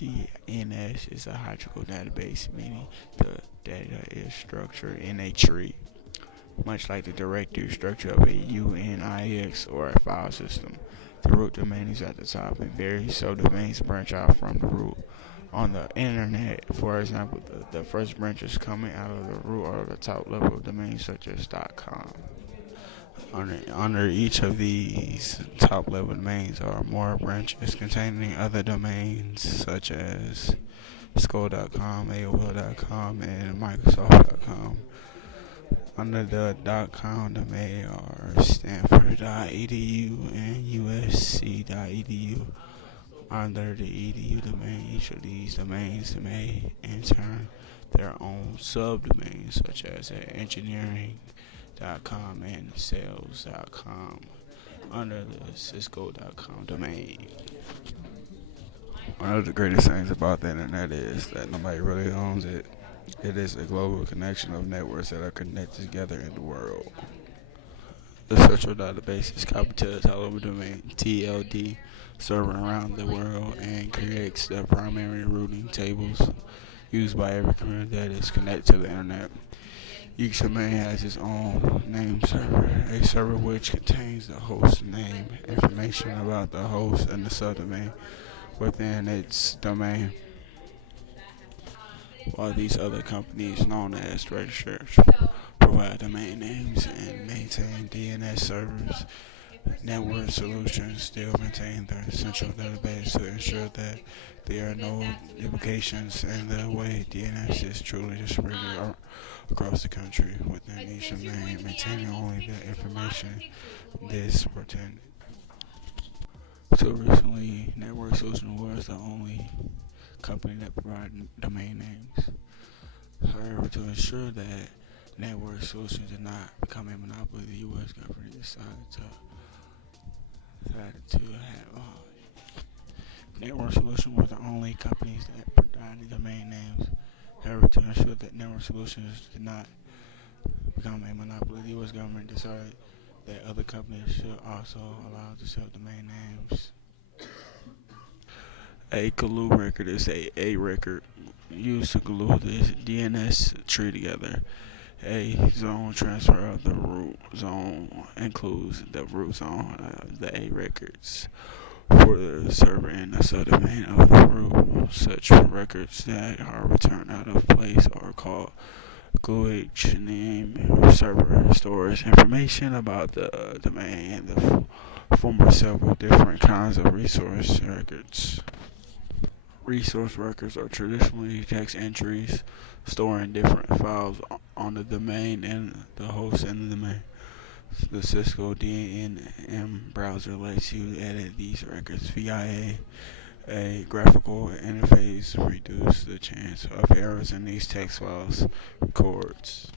DNS is a hierarchical database, meaning the data is structured in a tree, much like the directory structure of a UNIX or a file system. The root domain is at the top, and various subdomains branch out from the root. On the internet, for example, the first branches coming out of the root are the top level domains such as .com. Under each of these top level domains are more branches containing other domains such as Skull.com, AOL.com, and Microsoft.com. Under the .com domain are Stanford.edu and USC.edu. Under the edu domain, each of these domains may in turn their own subdomains such as engineering.com and sales.com under the cisco.com domain. One of the greatest things about the internet is that nobody really owns it. It is a global connection of networks that are connected together in the world. The central database is copied to the top level domain TLD server around the world and creates the primary routing tables used by every computer that is connected to the internet. Each domain has its own name server, a server which contains the host name, information about the host, and the subdomain within its domain. While these other companies, known as registrars, provide domain names and maintain DNS servers, Network Solutions still maintain their central database to ensure that there are no duplications in the way DNS is truly distributed across the country within each domain, maintaining only the information this pertained. So recently, Network Solutions was the only company that provided domain names. However, to ensure that Network Solutions did not become a monopoly, the U.S. government decided to have Network Solutions were the only companies that provided domain names. However, to ensure that Network Solutions did not become a monopoly, the U.S. government decided that other companies should also allow to sell domain names. A glue record is a record used to glue the DNS tree together. A zone transfer of the root zone includes the root zone of the A records for the server and the subdomain of the root. Such records that are returned out of place are called GUID. Name server stores information about the domain and the form of several different kinds of resource records. Resource records are traditionally text entries storing different files on the domain and the host and the domain. The Cisco DNM browser lets you edit these records via a graphical interface, reduce the chance of errors in these text files records.